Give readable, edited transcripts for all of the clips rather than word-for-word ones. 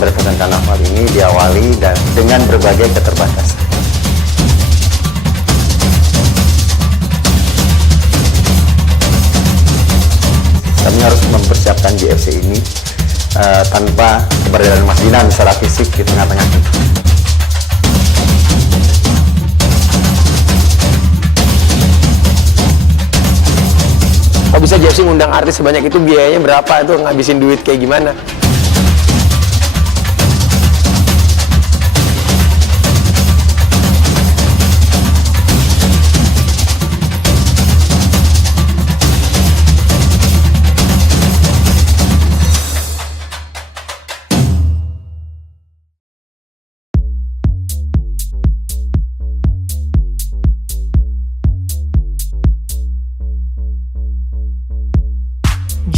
Jember Fashion Carnaval ini diawali dengan berbagai keterbatasan. Kami harus mempersiapkan JFC ini tanpa keberadaan Mas Dinan secara fisik di tengah-tengah kita. Kalau bisa JFC ngundang artis sebanyak itu, biayanya berapa? Itu ngabisin duit kayak gimana?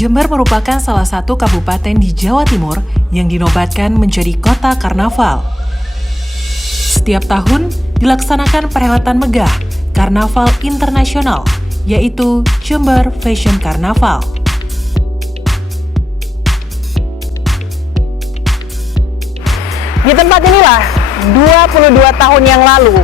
Jember merupakan salah satu kabupaten di Jawa Timur yang dinobatkan menjadi kota karnaval. Setiap tahun dilaksanakan perhelatan megah karnaval internasional, yaitu Jember Fashion Carnaval. Di tempat inilah 22 tahun yang lalu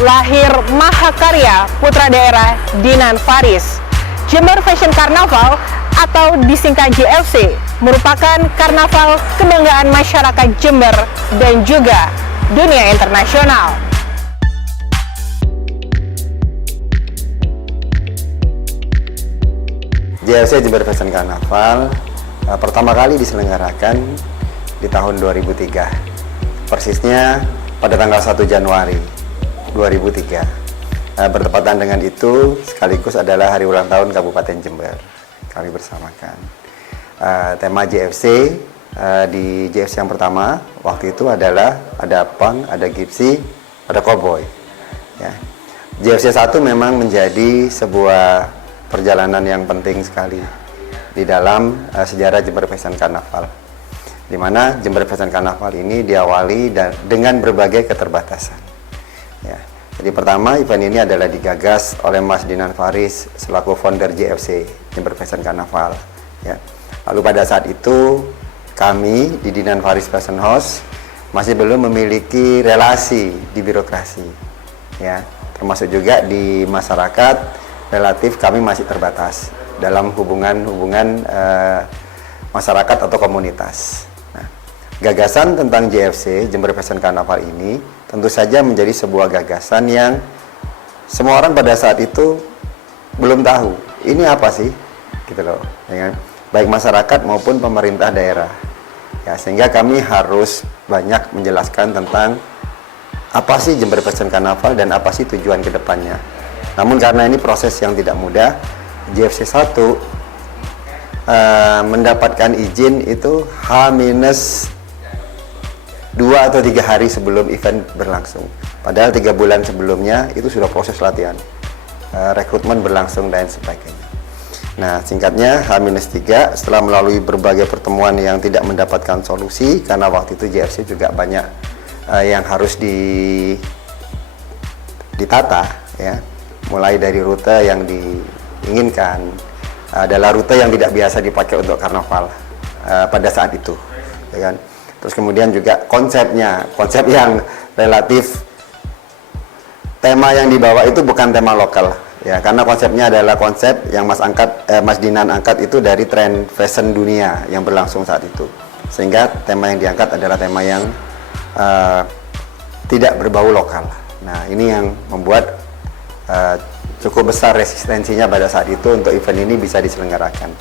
lahir mahakarya putra daerah Dinan Faris. Jember Fashion Carnaval atau disingkat JFC merupakan karnaval kebanggaan masyarakat Jember dan juga dunia internasional. JFC Jember Fashion Carnaval pertama kali diselenggarakan di tahun 2003. Persisnya pada tanggal 1 Januari 2003. Bertepatan dengan itu sekaligus adalah hari ulang tahun Kabupaten Jember. Kami bersamakan tema JFC di JFC yang pertama waktu itu adalah ada punk, ada gypsy, ada cowboy ya. JFC 1 memang menjadi sebuah perjalanan yang penting sekali di dalam sejarah Jember Fashion Carnaval, di mana Jember Fashion Carnaval ini diawali dengan berbagai keterbatasan ya. Jadi pertama, event ini adalah digagas oleh Mas Dinan Faris selaku founder JFC, Jember Fashion Carnaval. Ya. Lalu pada saat itu kami di Dinan Faris Fashion House masih belum memiliki relasi di birokrasi, ya. Termasuk juga di masyarakat relatif kami masih terbatas dalam hubungan masyarakat atau komunitas. Nah, gagasan tentang JFC, Jember Fashion Carnaval ini tentu saja menjadi sebuah gagasan yang semua orang pada saat itu belum tahu ini apa sih, gitu loh, ya, baik masyarakat maupun pemerintah daerah. Ya, sehingga kami harus banyak menjelaskan tentang apa sih Jember Fashion Carnaval dan apa sih tujuan kedepannya. Namun karena ini proses yang tidak mudah, JFC 1 mendapatkan izin itu H-2 atau 3 hari sebelum event berlangsung. Padahal 3 bulan sebelumnya itu sudah proses latihan, rekrutmen berlangsung dan sebagainya. Nah, singkatnya H-3 setelah melalui berbagai pertemuan yang tidak mendapatkan solusi karena waktu itu JFC juga banyak yang harus ditata ya. Mulai dari rute yang diinginkan adalah rute yang tidak biasa dipakai untuk karnaval pada saat itu, ya kan? Terus kemudian juga konsep yang relatif, tema yang dibawa itu bukan tema lokal ya, karena konsepnya adalah konsep yang Mas Dinan angkat itu dari tren fashion dunia yang berlangsung saat itu, sehingga tema yang diangkat adalah tema yang tidak berbau lokal. Nah, ini yang membuat cukup besar resistensinya pada saat itu untuk event ini bisa diselenggarakan.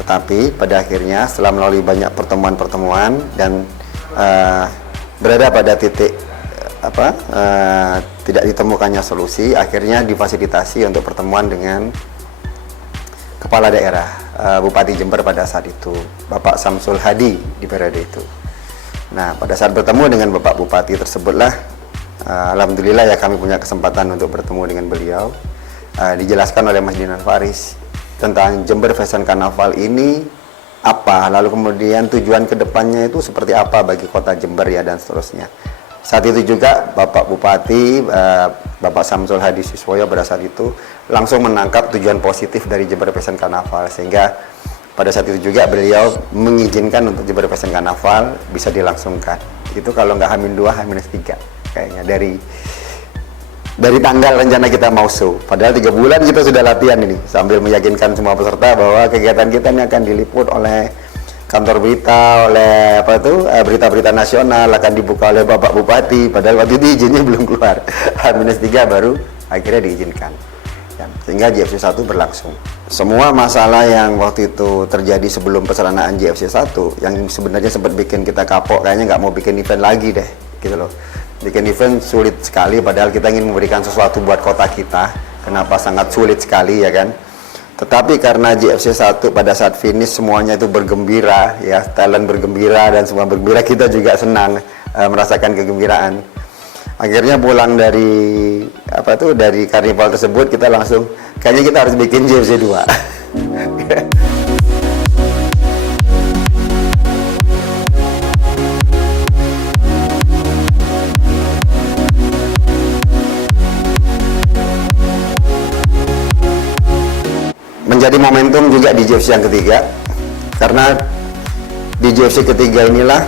Tetapi pada akhirnya setelah melalui banyak pertemuan-pertemuan dan berada pada titik tidak ditemukannya solusi, akhirnya difasilitasi untuk pertemuan dengan kepala daerah Bupati Jember pada saat itu, Bapak Samsul Hadi di periode itu. Nah, pada saat bertemu dengan Bapak Bupati tersebutlah alhamdulillah ya kami punya kesempatan untuk bertemu dengan beliau. Dijelaskan oleh Mas Dinan Faris tentang Jember Fashion Carnaval ini apa, lalu kemudian tujuan kedepannya itu seperti apa bagi kota Jember ya, dan seterusnya. Saat itu juga Bapak Bupati, Bapak Samsul Hadi Siswoyo pada saat itu langsung menangkap tujuan positif dari Jember Fashion Carnaval, sehingga pada saat itu juga beliau mengizinkan untuk Jember Fashion Carnaval bisa dilangsungkan. Itu kalau nggak H-2, H-3 kayaknya dari tanggal rencana kita mau show. Padahal 3 bulan kita sudah latihan ini sambil meyakinkan semua peserta bahwa kegiatan kita ini akan diliput oleh kantor berita, oleh berita-berita nasional, akan dibuka oleh Bapak Bupati. Padahal waktu itu izinnya belum keluar. H-3 baru akhirnya diizinkan. Sehingga JFC 1 berlangsung. Semua masalah yang waktu itu terjadi sebelum pelaksanaan JFC 1 yang sebenarnya sempat bikin kita kapok, kayaknya nggak mau bikin event lagi deh, gitu loh. Bikin event sulit sekali, padahal kita ingin memberikan sesuatu buat kota kita. Kenapa sangat sulit sekali, ya kan? Tetapi karena JFC 1 pada saat finish semuanya itu bergembira, ya, talent bergembira dan semua bergembira, kita juga senang merasakan kegembiraan. Akhirnya pulang dari dari karnival tersebut, kita langsung kayaknya kita harus bikin JFC 2. Menjadi momentum juga di JFC yang ketiga, karena di JFC ketiga inilah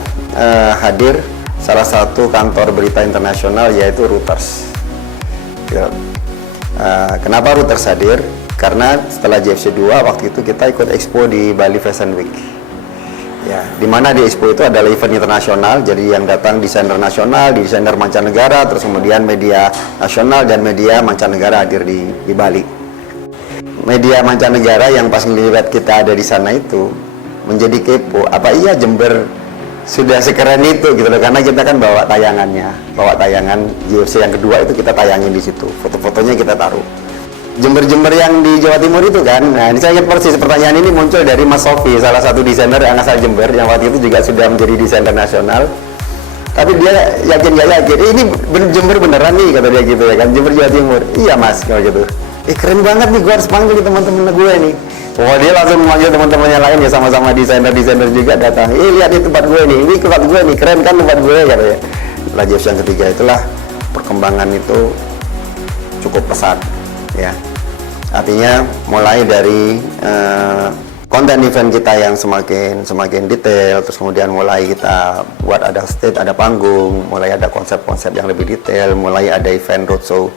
hadir salah satu kantor berita internasional, yaitu Reuters. Kenapa Reuters hadir? Karena setelah JFC 2 waktu itu kita ikut expo di Bali Fashion Week. Ya, di mana di expo itu adalah event internasional, jadi yang datang desainer nasional, desainer mancanegara, terus kemudian media nasional dan media mancanegara hadir di Bali. Media mancanegara yang pas ngelihat kita ada di sana itu menjadi kepo, apa iya Jember sudah sekeren itu gitu loh, karena kita kan bawa tayangan JFC yang kedua itu kita tayangin di situ, foto-fotonya kita taruh. Jember-Jember yang di Jawa Timur itu kan, nah ini saya ingat persis pertanyaan ini muncul dari Mas Sofi, salah satu desainer yang asal Jember yang waktu itu juga sudah menjadi desainer nasional. Tapi dia yakin gak yakin, ini Jember beneran nih, kata dia gitu ya kan, Jember Jawa Timur. Iya Mas, kalau gitu. Keren banget nih, gue harus panggil teman-teman gue nih. Wah, dia langsung memanggil teman-temannya lain ya, sama-sama desainer juga datang. Lihat nih tempat gue nih, ini tempat gue nih, keren kan tempat gue, katanya. Setelah JFC yang ketiga itulah perkembangan itu cukup pesat, ya. Artinya mulai dari konten event kita yang semakin detail, terus kemudian mulai kita buat ada stage, ada panggung, mulai ada konsep-konsep yang lebih detail, mulai ada event roadshow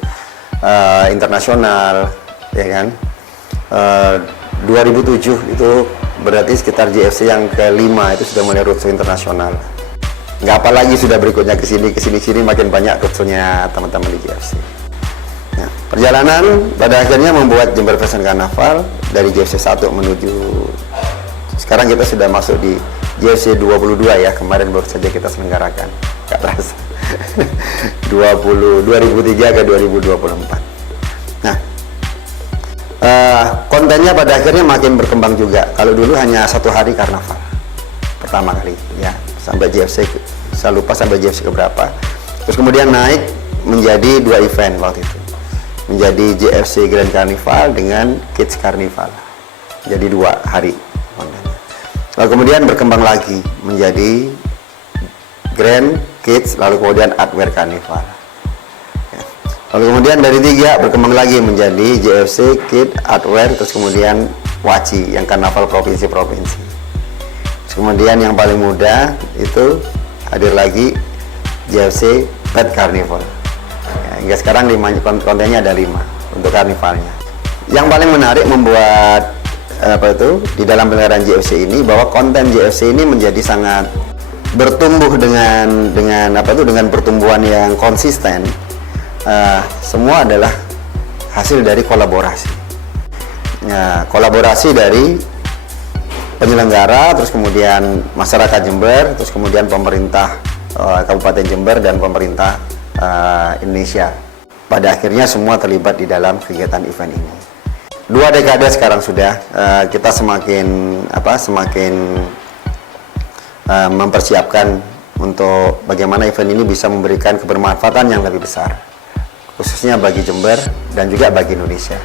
internasional, ya kan. 2007 itu berarti sekitar JFC yang kelima itu sudah mulai roadshow internasional. Nggak apa lagi sudah berikutnya kesini makin banyak roadshow-nya teman-teman di JFC. Nah, perjalanan pada akhirnya membuat Jember Fashion Carnaval dari JFC 1 menuju sekarang kita sudah masuk di JFC 22 ya, kemarin baru saja kita selenggarakan. Nggak terasa. 2003 ke 2024. Nah, kontennya pada akhirnya makin berkembang juga. Kalau dulu hanya 1 hari karnaval pertama kali, ya, sampai JFC, saya lupa sampai JFC keberapa. Terus kemudian naik menjadi 2 event waktu itu, menjadi JFC Grand Carnival dengan Kids Carnival, jadi 2 hari kontennya. Lalu kemudian berkembang lagi menjadi Grand, Kids, lalu kemudian Artwear Carnival. Lalu kemudian dari 3 berkembang lagi menjadi JFC, Kid, Artwear, terus kemudian Waci yang karnaval provinsi-provinsi. Terus kemudian yang paling muda itu hadir lagi JFC Pet Carnival. Ya, hingga sekarang kontennya ada 5 untuk karnivalnya. Yang paling menarik membuat di dalam penyelenggaraan JFC ini, bahwa konten JFC ini menjadi sangat bertumbuh dengan pertumbuhan yang konsisten. Semua adalah hasil dari kolaborasi. Nah, kolaborasi dari penyelenggara, terus kemudian masyarakat Jember, terus kemudian pemerintah Kabupaten Jember dan pemerintah Indonesia. Pada akhirnya semua terlibat di dalam kegiatan event ini. 2 dekade sekarang sudah kita semakin mempersiapkan untuk bagaimana event ini bisa memberikan kebermanfaatan yang lebih besar, khususnya bagi Jember dan juga bagi Indonesia.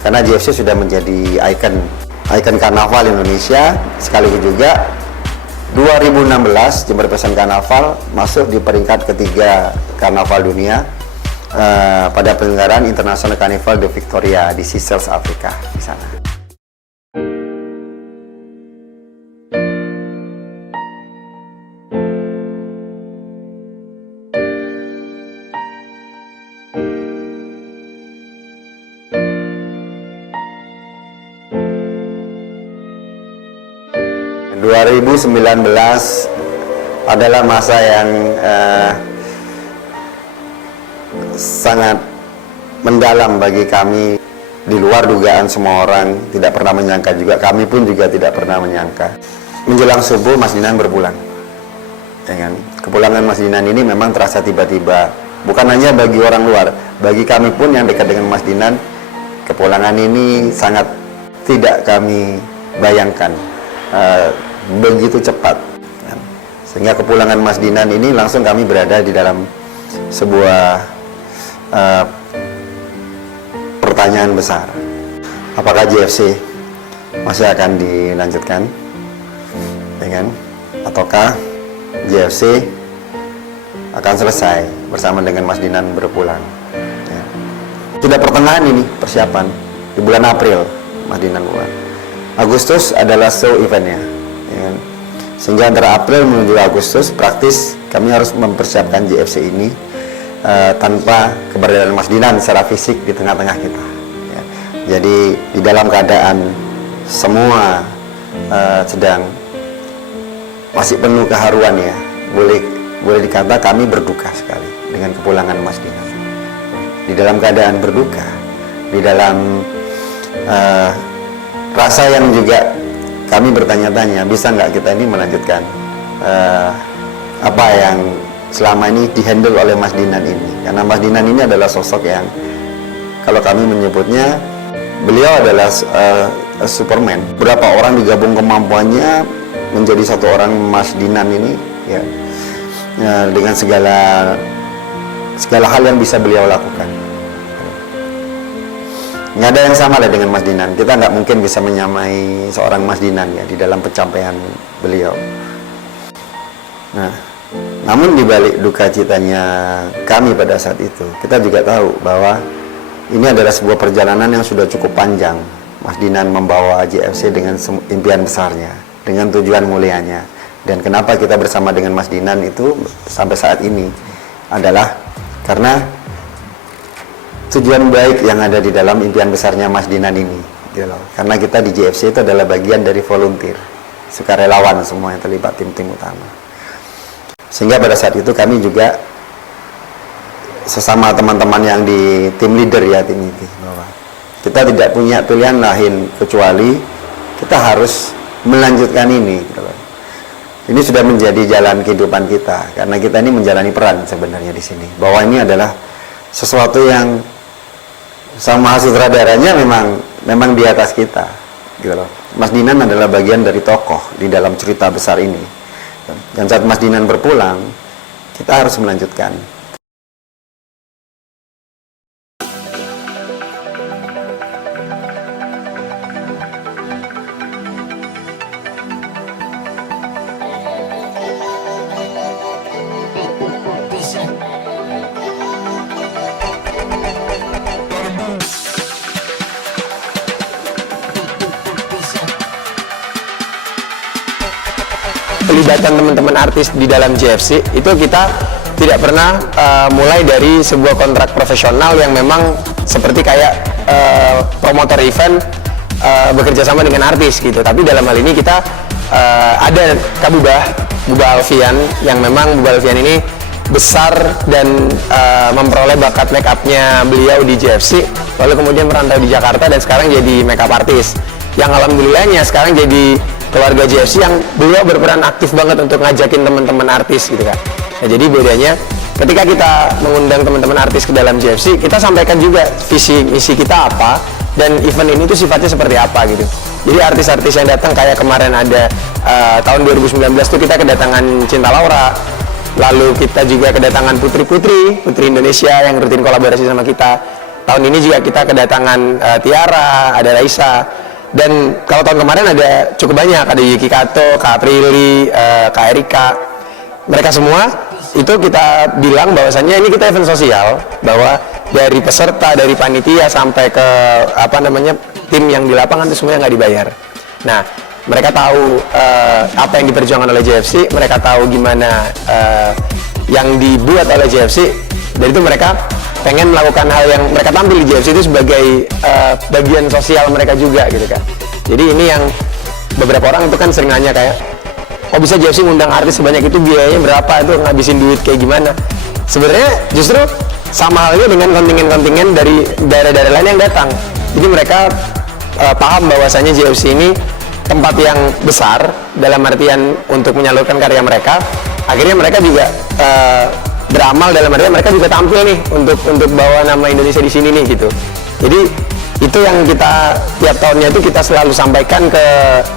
Karena JFC sudah menjadi ikon karnaval Indonesia, sekaligus juga 2016 Jember Fashion Carnaval masuk di peringkat ketiga karnaval dunia pada penyelenggaraan International Carnival de Victoria di Seychelles, Afrika di sana. 2019 adalah masa yang sangat mendalam bagi kami, di luar dugaan semua orang, tidak pernah menyangka juga, kami pun juga tidak pernah menyangka. Menjelang subuh Mas Dinan berpulang, ya kan? Kepulangan Mas Dinan ini memang terasa tiba-tiba, bukan hanya bagi orang luar, bagi kami pun yang dekat dengan Mas Dinan, kepulangan ini sangat tidak kami bayangkan, begitu cepat. Sehingga kepulangan Mas Dinan ini langsung kami berada di dalam sebuah pertanyaan besar. Apakah JFC masih akan dilanjutkan, ya kan? Ataukah JFC akan selesai bersama dengan Mas Dinan berpulang, ya. Sudah pertengahan ini persiapan, di bulan April Mas Dinan pulang. Agustus adalah show eventnya, ya kan? Sehingga antara April menuju Agustus praktis kami harus mempersiapkan JFC ini tanpa keberadaan Mas Dinan secara fisik di tengah-tengah kita, ya. Jadi di dalam keadaan semua sedang masih penuh keharuan, ya, boleh dikata kami berduka sekali dengan kepulangan Mas Dinan. Di dalam keadaan berduka, di dalam rasa yang juga kami bertanya-tanya, bisa nggak kita ini melanjutkan apa yang selama ini dihandle oleh Mas Dinan ini. Karena Mas Dinan ini adalah sosok yang, kalau kami menyebutnya, beliau adalah Superman. Berapa orang digabung kemampuannya menjadi satu orang Mas Dinan ini, ya, dengan segala hal yang bisa beliau lakukan. Nggak ada yang sama lah dengan Mas Dinan. Kita nggak mungkin bisa menyamai seorang Mas Dinan, ya, di dalam pencapaian beliau. Nah, namun di balik duka citanya kami pada saat itu, kita juga tahu bahwa ini adalah sebuah perjalanan yang sudah cukup panjang. Mas Dinan membawa JFC dengan impian besarnya, dengan tujuan mulianya. Dan kenapa kita bersama dengan Mas Dinan itu sampai saat ini adalah karena tujuan baik yang ada di dalam impian besarnya Mas Dinan ini, gitu loh. Karena kita di JFC itu adalah bagian dari volunteer, sukarelawan semua yang terlibat tim-tim utama. Sehingga pada saat itu kami juga sesama teman-teman yang di tim leader, ya, tim inti, bahwa kita tidak punya pilihan lain kecuali kita harus melanjutkan ini, gitu loh. Ini sudah menjadi jalan kehidupan kita, karena kita ini menjalani peran sebenarnya di sini, bahwa ini adalah sesuatu yang sama sutradaranya memang di atas kita, gitu loh. Mas Dinan adalah bagian dari tokoh di dalam cerita besar ini. Dan saat Mas Dinan berpulang, kita harus melanjutkan. Pelibatan teman-teman artis di dalam JFC itu kita tidak pernah mulai dari sebuah kontrak profesional yang memang seperti kayak promotor event bekerja sama dengan artis gitu. Tapi dalam hal ini kita ada Kak Buba Alfian, yang memang Buba Alfian ini besar dan memperoleh bakat make upnya beliau di JFC, lalu kemudian merantau di Jakarta dan sekarang jadi make up artist yang alhamdulillahnya sekarang jadi keluarga JFC yang beliau berperan aktif banget untuk ngajakin teman-teman artis, gitu kan. Nah, jadi bedanya ketika kita mengundang teman-teman artis ke dalam JFC, kita sampaikan juga visi misi kita apa dan event ini tuh sifatnya seperti apa gitu. Jadi artis-artis yang datang kayak kemarin ada tahun 2019 tuh kita kedatangan Cinta Laura, lalu kita juga kedatangan Putri Indonesia yang rutin kolaborasi sama kita. Tahun ini juga kita kedatangan Tiara, ada Raisa. Dan kalau tahun kemarin ada cukup banyak, ada Yuki Kato, Kak Prilly, Kak Erika. Mereka semua itu kita bilang bahwasannya ini kita event sosial, bahwa dari peserta, dari panitia sampai ke tim yang di lapangan itu semuanya nggak dibayar. Nah, mereka tahu apa yang diperjuangkan oleh JFC, mereka tahu gimana yang dibuat oleh JFC, dan itu mereka pengen melakukan hal yang mereka tampil di JFC itu sebagai bagian sosial mereka juga, gitu kan. Jadi ini yang beberapa orang itu kan sering nanya kayak, kok bisa JFC ngundang artis sebanyak itu, biayanya berapa, itu ngabisin duit kayak gimana. Sebenarnya justru sama halnya dengan kontingen-kontingen dari daerah-daerah lain yang datang. Jadi mereka paham bahwasanya JFC ini tempat yang besar dalam artian untuk menyalurkan karya mereka. Akhirnya mereka juga beramal dalam artian mereka juga tampil nih untuk bawa nama Indonesia di sini nih gitu. Jadi itu yang kita tiap tahunnya itu kita selalu sampaikan ke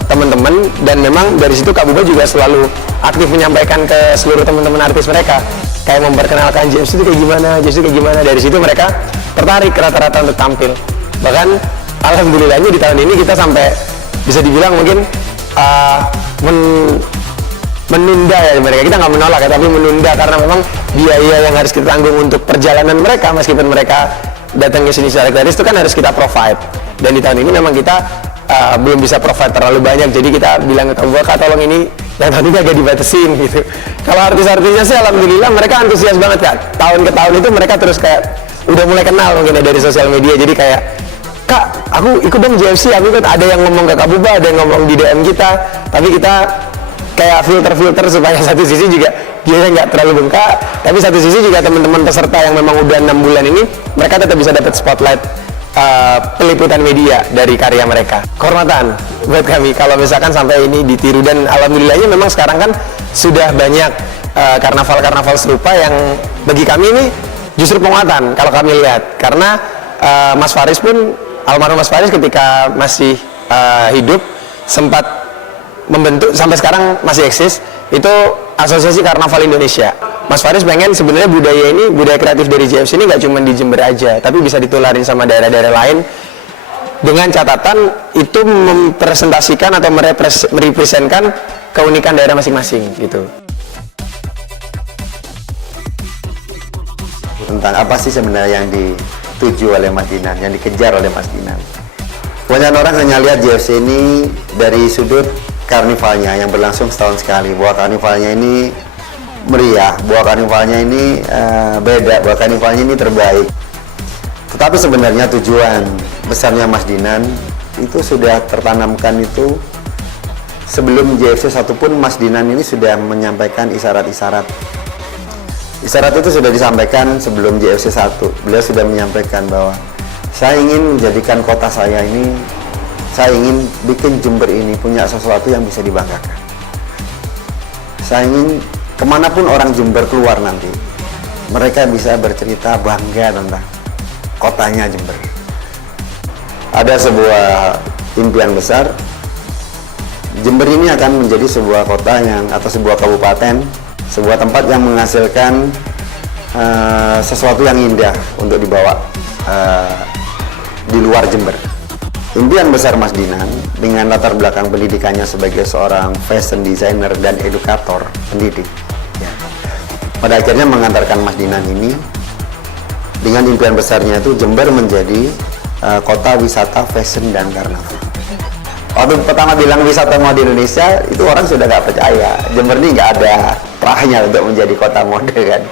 teman-teman, dan memang dari situ Kak Buba juga selalu aktif menyampaikan ke seluruh teman-teman artis mereka, kayak memperkenalkan JFC itu kayak gimana, JFC kayak gimana. Dari situ mereka tertarik rata-rata untuk tampil. Bahkan alhamdulillahnya di tahun ini kita sampai bisa dibilang mungkin menunda ya mereka, kita nggak menolak ya, tapi menunda karena memang biaya yang harus kita tanggung untuk perjalanan mereka, meskipun mereka datang ke sini secara gratis itu kan harus kita provide, dan di tahun ini memang kita belum bisa provide terlalu banyak, jadi kita bilang ke Kak tolong ini yang tahun ini agak dibatasin gitu. Kalau artis-artisnya sih alhamdulillah mereka antusias banget Kak, tahun ke tahun itu mereka terus kayak udah mulai kenal mungkin ya dari sosial media, jadi kayak Kak aku ikut dong JFC, aku ikut, ada yang ngomong ke Kak Buba, ada yang ngomong di DM kita, tapi kita kayak filter supaya satu sisi juga dia nggak terlalu bengkak, tapi satu sisi juga teman-teman peserta yang memang udah 6 bulan ini mereka tetap bisa dapat spotlight peliputan media dari karya mereka. Kehormatan buat kami kalau misalkan sampai ini ditiru, dan alhamdulillahnya memang sekarang kan sudah banyak karnaval-karnaval serupa yang bagi kami ini justru penguatan kalau kami lihat, karena Mas Faris pun, almarhum Mas Faris ketika masih hidup sempat membentuk, sampai sekarang masih eksis, itu Asosiasi Karnaval Indonesia. Mas Faris pengen sebenarnya budaya kreatif dari JFC ini nggak cuma di Jember aja, tapi bisa ditularin sama daerah-daerah lain, dengan catatan itu mempresentasikan atau merepresentkan keunikan daerah masing-masing gitu. Tentang apa sih sebenarnya yang dituju oleh Mas Dinan, yang dikejar oleh Mas Dinan. Banyak orang hanya lihat JFC ini dari sudut karnivalnya yang berlangsung setahun sekali, bahwa karnivalnya ini meriah, bahwa karnivalnya ini beda, bahwa karnivalnya ini terbaik. Tetapi sebenarnya tujuan besarnya Mas Dinan itu sudah tertanamkan itu sebelum JFC 1 pun. Mas Dinan ini sudah menyampaikan isyarat-isyarat. Isyarat itu sudah disampaikan sebelum JFC 1. Beliau sudah menyampaikan bahwa saya ingin menjadikan kota saya ini, saya ingin bikin Jember ini punya sesuatu yang bisa dibanggakan. Saya ingin kemanapun orang Jember keluar nanti, mereka bisa bercerita bangga tentang kotanya Jember. Ada sebuah impian besar, Jember ini akan menjadi sebuah kota atau sebuah kabupaten, sebuah tempat yang menghasilkan sesuatu yang indah untuk dibawa di luar Jember. Impian besar Mas Dinan dengan latar belakang pendidikannya sebagai seorang fashion designer dan edukator pendidik, ya, pada akhirnya mengantarkan Mas Dinan ini dengan impian besarnya itu Jember menjadi kota wisata fashion dan karnaval. Waktu pertama bilang wisata mode Indonesia, itu orang sudah nggak percaya. Jember ini nggak ada terahnya untuk menjadi kota mode kan,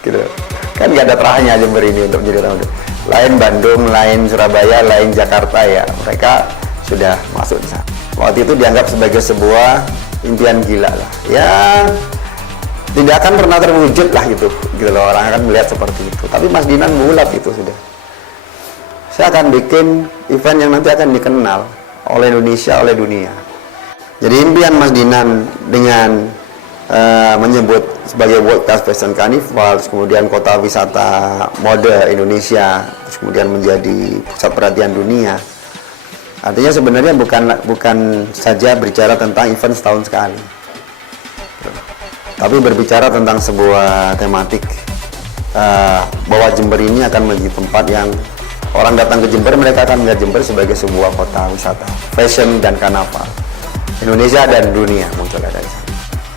gitu. Kan nggak ada terahnya Jember ini untuk menjadi kota mode. Lain Bandung, lain Surabaya, lain Jakarta, ya mereka sudah masuk di sana. Waktu itu dianggap sebagai sebuah impian gila lah, ya tidak akan pernah terwujud lah gitu loh, orang akan melihat seperti itu. Tapi Mas Dinan bulat itu sudah, saya akan bikin event yang nanti akan dikenal oleh Indonesia, oleh dunia. Jadi impian Mas Dinan dengan menyebut sebagai World Class Fashion Carnival, kemudian kota wisata mode Indonesia, terus kemudian menjadi pusat perhatian dunia. Artinya sebenarnya bukan saja berbicara tentang event setahun sekali, tapi berbicara tentang sebuah tematik, bahwa Jember ini akan menjadi tempat yang orang datang ke Jember, mereka akan melihat Jember sebagai sebuah kota wisata fashion dan karnaval Indonesia dan dunia muncul dari sana.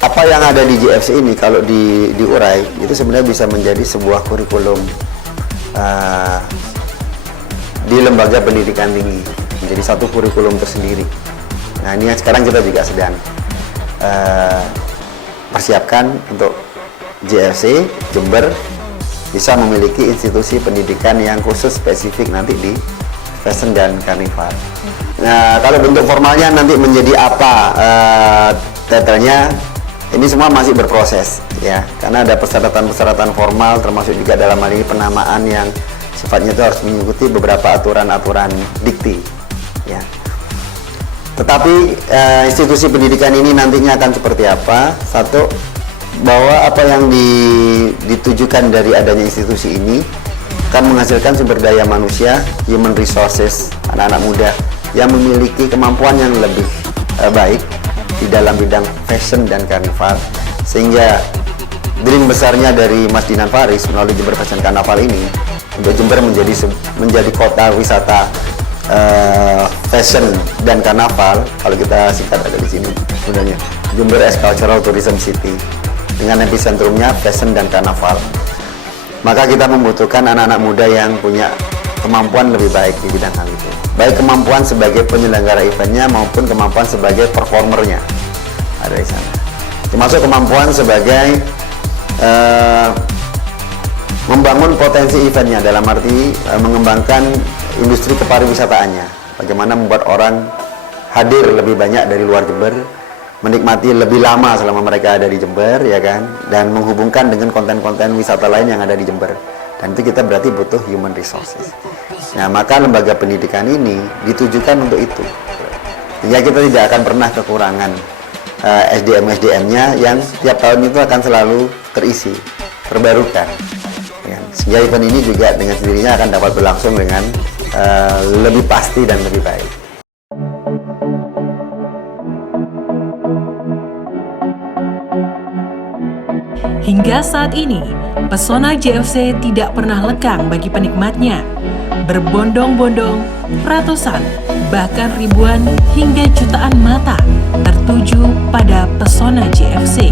Apa yang ada di JFC ini kalau diurai itu sebenarnya bisa menjadi sebuah kurikulum di lembaga pendidikan tinggi, menjadi satu kurikulum tersendiri. Nah ini yang sekarang kita juga sedang persiapkan untuk JFC Jember bisa memiliki institusi pendidikan yang khusus spesifik nanti di fashion dan karnival. Nah kalau bentuk formalnya nanti menjadi apa, titlenya Ini semua masih berproses ya, karena ada persyaratan-persyaratan formal, termasuk juga dalam hal ini penamaan yang sifatnya itu harus mengikuti beberapa aturan-aturan dikti ya. Tetapi institusi pendidikan ini nantinya akan seperti apa? Satu, bahwa apa yang ditujukan dari adanya institusi ini akan menghasilkan sumber daya manusia, human resources, anak-anak muda yang memiliki kemampuan yang lebih baik di dalam bidang fashion dan karnival, sehingga dream besarnya dari Mas Dinan Faris melalui Jember Fashion Carnival ini untuk Jember menjadi kota wisata fashion dan karnaval. Kalau kita singkat ada di sini sebenarnya Jember as Cultural Tourism City dengan epicentrumnya fashion dan karnaval. Maka kita membutuhkan anak-anak muda yang punya kemampuan lebih baik di bidang hal itu, baik kemampuan sebagai penyelenggara eventnya maupun kemampuan sebagai performernya ada di sana, termasuk kemampuan sebagai membangun potensi eventnya, dalam arti mengembangkan industri kepariwisataannya, bagaimana membuat orang hadir lebih banyak dari luar Jember, menikmati lebih lama selama mereka ada di Jember ya kan, dan menghubungkan dengan konten-konten wisata lain yang ada di Jember. Dan itu kita berarti butuh human resources. Nah, maka lembaga pendidikan ini ditujukan untuk itu. Sehingga kita tidak akan pernah kekurangan SDM-SDM-nya yang tiap tahun itu akan selalu terisi, terbarukan. Sehingga event ini juga dengan sendirinya akan dapat berlangsung dengan lebih pasti dan lebih baik. Hingga saat ini, pesona JFC tidak pernah lekang bagi penikmatnya. Berbondong-bondong, ratusan, bahkan ribuan hingga jutaan mata tertuju pada pesona JFC.